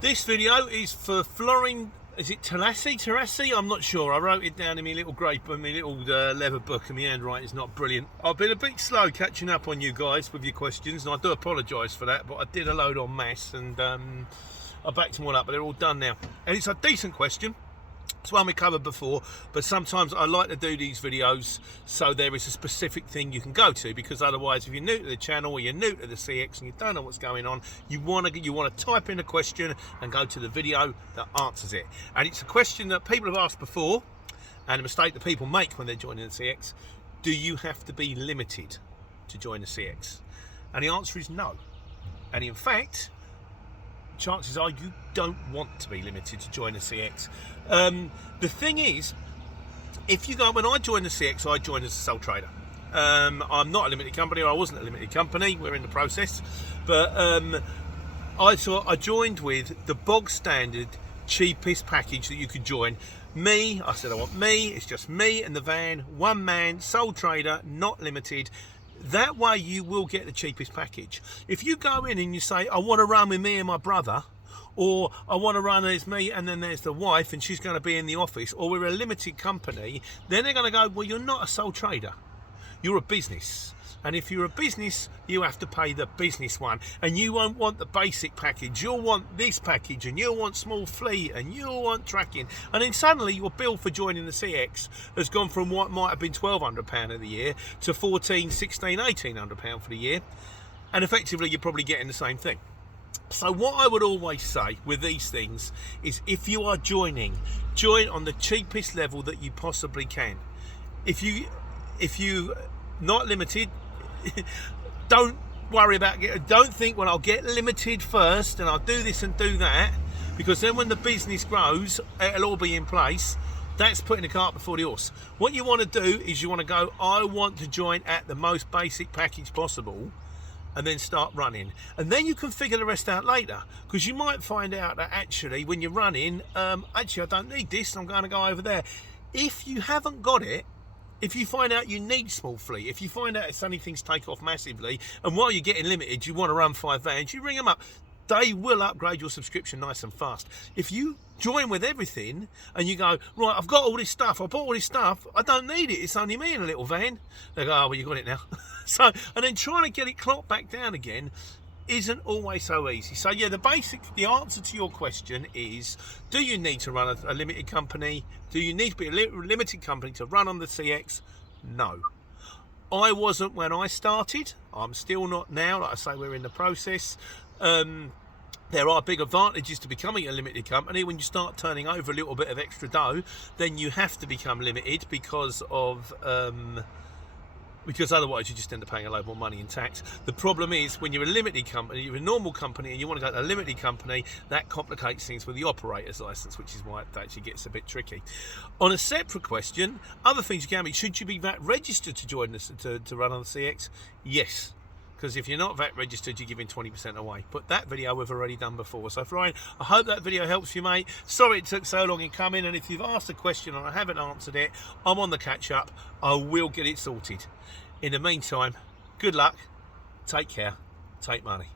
This video is for Florin. Is it Terrassi? I'm not sure. I wrote it down in my little leather book, and my handwriting's not brilliant. I've been a bit slow catching up on you guys with your questions, and I do apologise for that. But I did a load en masse, and I backed them all up, but they're all done now. And it's a decent question. It's one we covered before, but sometimes I like to do these videos so there is a specific thing you can go to, because otherwise, if you're new to the channel or you're new to the CX and you don't know what's going on, you want to type in a question and go to the video that answers it. And it's a question that people have asked before, and a mistake that people make when they're joining the CX: do you have to be limited to join the CX? And the answer is no. And in fact, chances are you don't want to be limited to join the CX. The thing is, when I joined the CX, I joined as a sole trader. I'm not a limited company, or I wasn't a limited company. We're in the process, but I joined with the bog standard cheapest package that you could join. I said I want me. It's just me and the van, one man, sole trader, not limited. That way you will get the cheapest package. If you go in and you say, I want to run with me and my brother, or I want to run as me and then there's the wife and she's going to be in the office, or we're a limited company, then they're going to go, well, you're not a sole trader. You're a business. And if you're a business, you have to pay the business one. And you won't want the basic package. You'll want this package, and you'll want small fleet, and you'll want tracking. And then suddenly your bill for joining the CX has gone from what might have been £1,200 of the year to £1,400, £1,600, £1,800 for the year. And effectively, you're probably getting the same thing. So what I would always say with these things is, if you are join on the cheapest level that you possibly can. If you not limited, don't worry about don't think, well, I'll get limited first and I'll do this and do that, because then when the business grows, it'll all be in place. That's putting the cart before the horse. What you want to do is you want to go, I want to join at the most basic package possible, and then start running. And then you can figure the rest out later, because you might find out that actually when you're running, actually I don't need this, I'm going to go over there. If you haven't got it, if you find out you need small fleet, if you find out suddenly things take off massively, and while you're getting limited, you want to run 5 vans, you ring them up. They will upgrade your subscription nice and fast. If you join with everything and you go, right, I've got all this stuff, I bought all this stuff, I don't need it, it's only me in a little van. They go, oh, well, you got it now. And then trying to get it clocked back down again isn't always so easy. So yeah, the answer to your question is, do you need to run a limited company? Do you need to be a limited company to run on the CX? No. I wasn't when I started. I'm still not now. Like I say, we're in the process. There are big advantages to becoming a limited company. When you start turning over a little bit of extra dough, then you have to become limited, because otherwise you just end up paying a load more money in tax. The problem is, when you're a limited company, you're a normal company, and you want to go to a limited company, that complicates things with the operator's license, which is why it actually gets a bit tricky. On a separate question, other things you can be, should you be VAT registered to join this, to run on the CX? Yes. Because if you're not VAT registered, you're giving 20% away. But that video we've already done before. So Ryan, I hope that video helps you, mate. Sorry it took so long in coming, and if you've asked a question and I haven't answered it, I'm on the catch up. I will get it sorted. In the meantime, good luck, take care, take money.